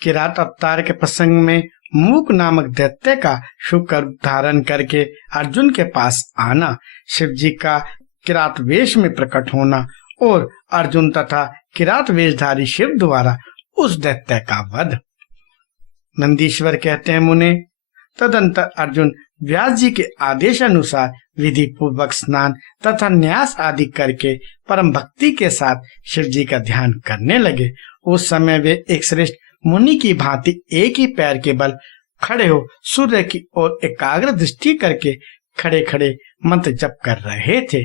किरात अवतार के प्रसंग में मूक नामक दैत्य का शुक्र धारण करके अर्जुन के पास आना, शिव जी का किरात वेश में प्रकट होना और अर्जुन तथा किरात वेशधारी शिव द्वारा उस दैत्य का वध। नंदीश्वर कहते हैं, मुने, तदंतर अर्जुन व्यास जी के आदेश अनुसार विधि पूर्वक स्नान तथा न्यास आदि करके परम भक्ति के साथ शिव जी का ध्यान करने लगे। उस समय वे एक श्रेष्ठ मुनि की भांति एक ही पैर के बल खड़े हो सूर्य की ओर एकाग्र दृष्टि करके खड़े खड़े मंत्र जप कर रहे थे।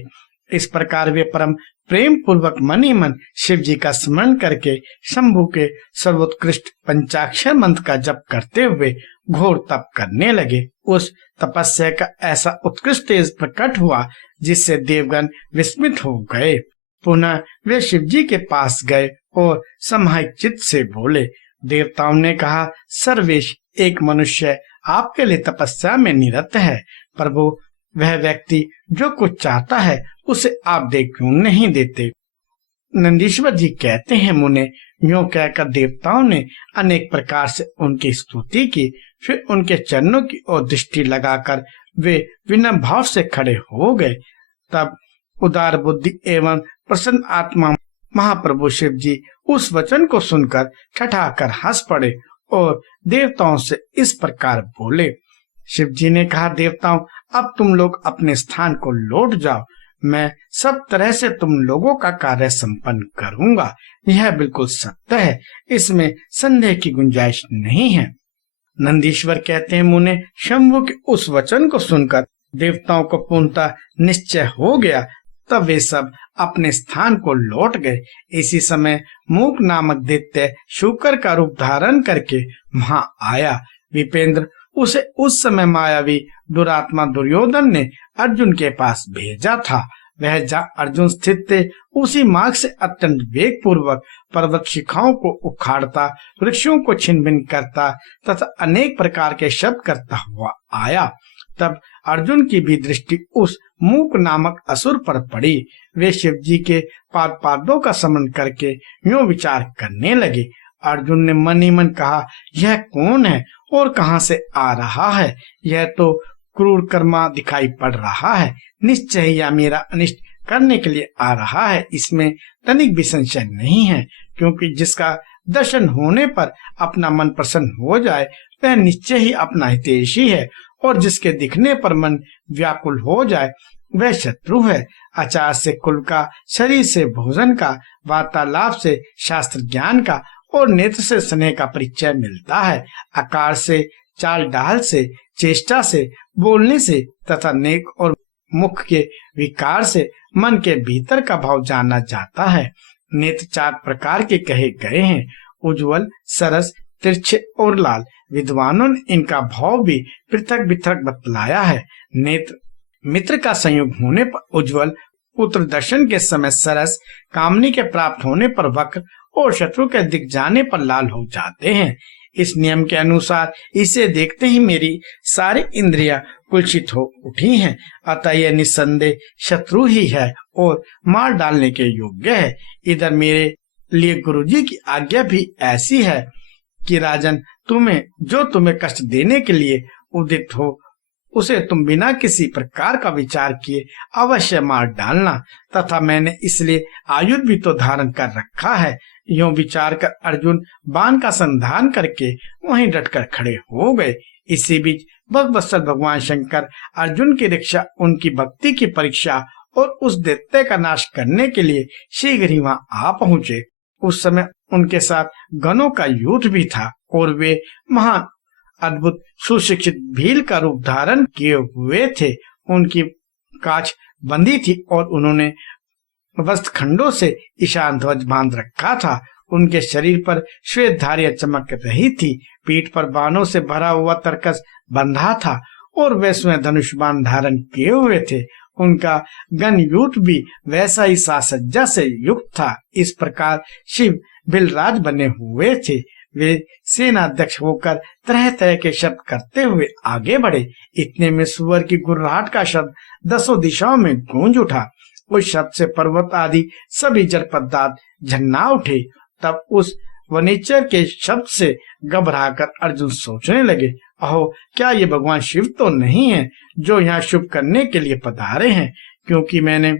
इस प्रकार वे परम प्रेम पूर्वक मन ही मन शिव जी का स्मरण करके शंभु के सर्वोत्कृष्ट पंचाक्षर मंत्र का जप करते हुए घोर तप करने लगे। उस तपस्या का ऐसा उत्कृष्ट तेज प्रकट हुआ जिससे देवगण विस्मित हो गए। पुनः वे शिव जी के पास गए और समाहित चित्त से बोले। देवताओं ने कहा, सर्वेश, एक मनुष्य आपके लिए तपस्या में निरत है। प्रभु, वह व्यक्ति जो कुछ चाहता है उसे आप दे क्यों नहीं देते? नंदीश्वर जी कहते हैं, मुने, यूं कहकर देवताओं ने अनेक प्रकार से उनकी स्तुति की। फिर उनके चरणों की ओर दृष्टि लगाकर वे विनम्र भाव से खड़े हो गए। तब उदार बुद्धि एवं प्रसन्न आत्मा महाप्रभु शिव जी उस वचन को सुनकर ठठाकर हंस पड़े और देवताओं से इस प्रकार बोले। शिव जी ने कहा, देवताओं, अब तुम लोग अपने स्थान को लौट जाओ। मैं सब तरह से तुम लोगों का कार्य संपन्न करूंगा। यह बिल्कुल सत्य है, इसमें संदेह की गुंजाइश नहीं है। नंदीश्वर कहते हैं, मुने, शंभु के उस वचन को सुनकर देवताओं को पूर्णतः निश्चय हो गया। तब वे सब अपने स्थान को लौट गए। इसी समय मूक नामक दैत्य शुक्र का रूप धारण करके वहां आया। विपेंद्र, उसे उस समय मायावी दुरात्मा दुर्योधन ने अर्जुन के पास भेजा था। वह जहाँ अर्जुन स्थित थे उसी मार्ग से अत्यंत वेग पूर्वक पर्वत शिखाओं को उखाड़ता, वृक्षों को छिन्न भिन्न करता तथा अनेक प्रकार के शब्द करता हुआ आया। तब अर्जुन की भी दृष्टि उस मूक नामक असुर पर पड़ी। वे शिव जी के पादों का स्मरण करके यूं विचार करने लगे। अर्जुन ने मन ही मन कहा, यह कौन है और कहां से आ रहा है? यह तो क्रूर कर्मा दिखाई पड़ रहा है। निश्चय ही यह मेरा अनिष्ट करने के लिए आ रहा है, इसमें तनिक भी संशय नहीं है। क्योंकि जिसका दर्शन होने पर अपना मन प्रसन्न हो जाए वह निश्चय ही अपना हितैषी है, और जिसके दिखने पर मन व्याकुल हो जाए वह शत्रु है। आचार से कुल का, शरीर से भोजन का, वार्तालाप से शास्त्र ज्ञान का और नेत्र से स्नेह का परिचय मिलता है। आकार से, चाल डाल से, चेष्टा से, बोलने से तथा नेक और मुख के विकार से मन के भीतर का भाव जाना जाता है। नेत्र 4 प्रकार के कहे गए हैं, उज्जवल, सरस, तिरछे और लाल। विद्वानों ने इनका भाव भी पृथक पृथक बतलाया है। नेत्र मित्र का संयोग होने पर उज्जवल, पुत्र दर्शन के समय सरस, कामनी के प्राप्त होने पर वक्र और शत्रु के दिख जाने पर लाल हो जाते हैं। इस नियम के अनुसार इसे देखते ही मेरी सारी इंद्रियां कुलसित हो उठी हैं। अतः यह निस्संदेह शत्रु ही है और मार डालने के योग्य है। इधर मेरे लिए गुरुजी की आज्ञा भी ऐसी है कि राजन, तुम्हें कष्ट देने के लिए उदित हो उसे तुम बिना किसी प्रकार का विचार किए अवश्य मार डालना, तथा मैंने इसलिए आयुध भी तो धारण कर रखा है। यूं विचार कर अर्जुन बाण का संधान करके वहीं डटकर खड़े हो गए। इसी बीच भगवत्सल भगवान शंकर अर्जुन की रक्षा, उनकी भक्ति की परीक्षा और उस दैत्य का नाश करने के लिए शीघ्र ही वहां आ पहुंचे। उस समय उनके साथ गणों का युद्ध भी था और वे महान अद्भुत सुशिक्षित भील का रूप धारण किए हुए थे। उनकी काछ बंदी थी और उन्होंने वस्त्र खंडों से ईशान ध्वज बांध रखा था। उनके शरीर पर श्वेत धारियां चमक रही थी। पीठ पर बाणों से भरा हुआ तरकस बंधा था और वे स्वयं धनुष बाण धारण किए हुए थे। उनका गणयूथ भी वैसा ही सासज्जा से युक्त था। इस प्रकार शिव बिलराज बने हुए थे। वे सेनाध्यक्ष होकर तरह तरह के शब्द करते हुए आगे बढ़े। इतने में सुअर की गुर्राहट का शब्द 10 दिशाओं में गूंज उठा। उस शब्द से पर्वत आदि सभी जल पदार्थ झन्ना उठे। तब उस वनेचर के शब्द से घबराकर अर्जुन सोचने लगे, अहो क्या ये भगवान शिव तो नहीं है जो यहाँ शुभ करने के लिए पधारे हैं, क्योंकि मैंने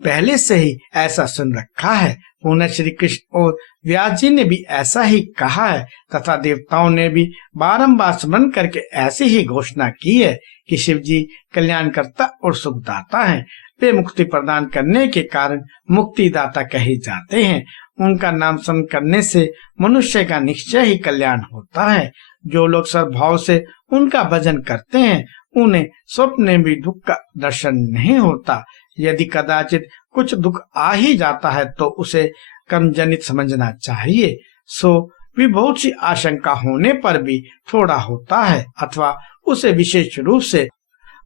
पहले से ही ऐसा सुन रखा है। पुनः श्री कृष्ण और व्यास जी ने भी ऐसा ही कहा है तथा देवताओं ने भी बारंबार स्मरण करके ऐसी ही घोषणा की है कि शिव जी कल्याणकर्ता और सुखदाता हैं। वे मुक्ति प्रदान करने के कारण मुक्तिदाता कहे जाते हैं। उनका नाम स्मरण करने से मनुष्य का निश्चय ही कल्याण होता है। जो लोग सर्वभाव से उनका भजन करते हैं उन्हें स्वप्न में भी दुख का दर्शन नहीं होता। यदि कदाचित कुछ दुख आ ही जाता है तो उसे कर्मजनित समझना चाहिए। सो विभूत सी आशंका होने पर भी थोड़ा होता है अथवा उसे विशेष रूप से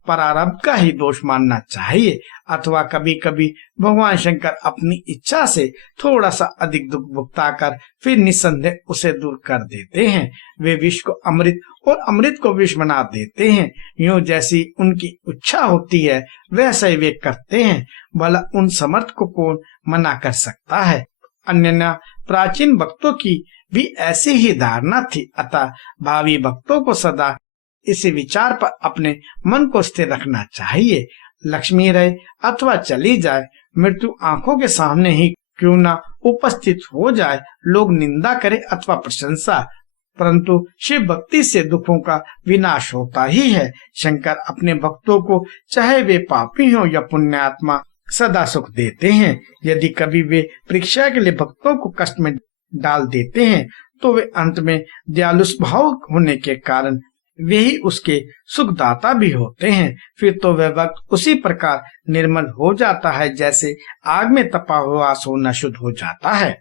प्रारब्ध का ही दोष मानना चाहिए, अथवा कभी कभी भगवान शंकर अपनी इच्छा से थोड़ा सा अधिक दुख भुगताकर फिर निस्संदेह उसे दूर कर देते हैं। वे विष को अमृत और अमृत को विष बना देते हैं। यूं जैसी उनकी इच्छा होती है वैसा ही वे करते हैं। भला उन समर्थ को कौन मना कर सकता है। अन्य प्राचीन भक्तों की भी ऐसी ही धारणा थी। अतः भावी भक्तों को सदा इसी विचार पर अपने मन को स्थिर रखना चाहिए। लक्ष्मी रहे अथवा चली जाए, मृत्यु आंखों के सामने ही क्यों ना उपस्थित हो जाए, लोग निंदा करे अथवा प्रशंसा, परंतु शिव भक्ति से दुखों का विनाश होता ही है। शंकर अपने भक्तों को चाहे वे पापी हो या पुण्यात्मा सदा सुख देते हैं। यदि कभी वे परीक्षा के लिए भक्तों को कष्ट में डाल देते हैं तो वे अंत में दयालु स्वभाव होने के कारण वे ही उसके सुखदाता भी होते हैं। फिर तो वह वक्त उसी प्रकार निर्मल हो जाता है जैसे आग में तपा हुआ सोना शुद्ध हो जाता है।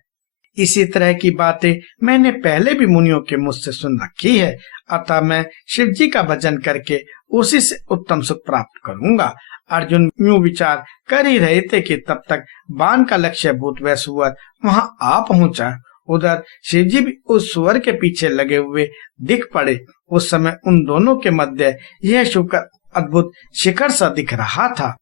इसी तरह की बातें मैंने पहले भी मुनियों के मुझ से सुन रखी है। अतः मैं शिव जी का भजन करके उसी से उत्तम सुख प्राप्त करूंगा। अर्जुन यूं विचार कर ही रहे थे कि तब तक बाण का लक्ष्य भूत वह सुअर वहां आ पहुंचा। उधर शिव जी भी उस सुअर के पीछे लगे हुए दिख पड़े। उस समय उन दोनों के मध्य यह शुकर अद्भुत शिखर सा दिख रहा था।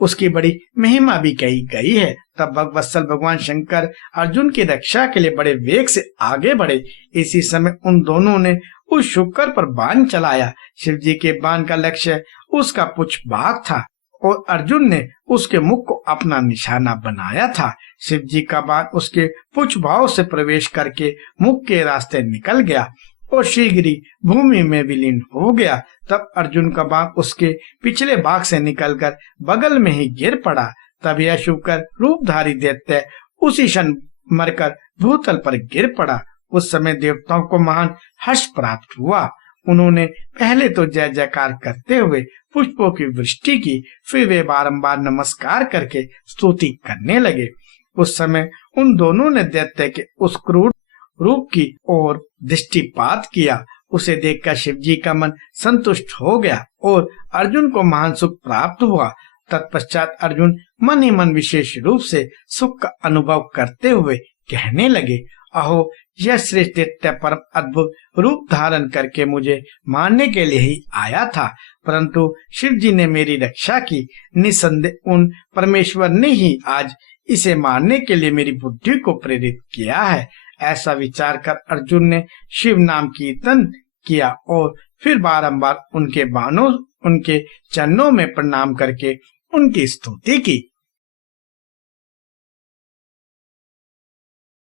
उसकी बड़ी महिमा भी कही गई है। तब भगवत्सल भगवान शंकर अर्जुन की रक्षा के लिए बड़े वेग से आगे बढ़े। इसी समय उन दोनों ने उस शुकर पर बाण चलाया। शिव जी के बाण का लक्ष्य उसका पुच्छ भाग था और अर्जुन ने उसके मुख को अपना निशाना बनाया था। शिव जी का बाण उसके पुच्छ भाव से प्रवेश करके मुख के रास्ते निकल गया और शीघ्र ही भूमि में विलीन हो गया। तब अर्जुन का बाण उसके पिछले भाग से निकलकर बगल में ही गिर पड़ा। तब यह शुकर रूपधारी दैत्य उसी क्षण मरकर भूतल पर गिर पड़ा। उस समय देवताओं को महान हर्ष प्राप्त हुआ। उन्होंने पहले तो जय जयकार करते हुए पुष्पों की वृष्टि की, फिर वे बारंबार नमस्कार करके स्तुति करने लगे। उस समय उन दोनों ने दैत्य के उस क्रूर रूप की ओर दृष्टिपात किया। उसे देखकर शिव जी का मन संतुष्ट हो गया और अर्जुन को महान सुख प्राप्त हुआ। तत्पश्चात अर्जुन मन ही मन विशेष रूप से सुख का अनुभव करते हुए कहने लगे, अहो यह श्रेष्ठ दैत्य परम अद्भुत रूप धारण करके मुझे मारने के लिए ही आया था, परंतु शिव जी ने मेरी रक्षा की। निसंदेह उन परमेश्वर ने ही आज इसे मारने के लिए मेरी बुद्धि को प्रेरित किया है। ऐसा विचार कर अर्जुन ने शिव नाम कीर्तन किया और फिर बारंबार उनके चरणों में प्रणाम करके उनकी स्तुति की।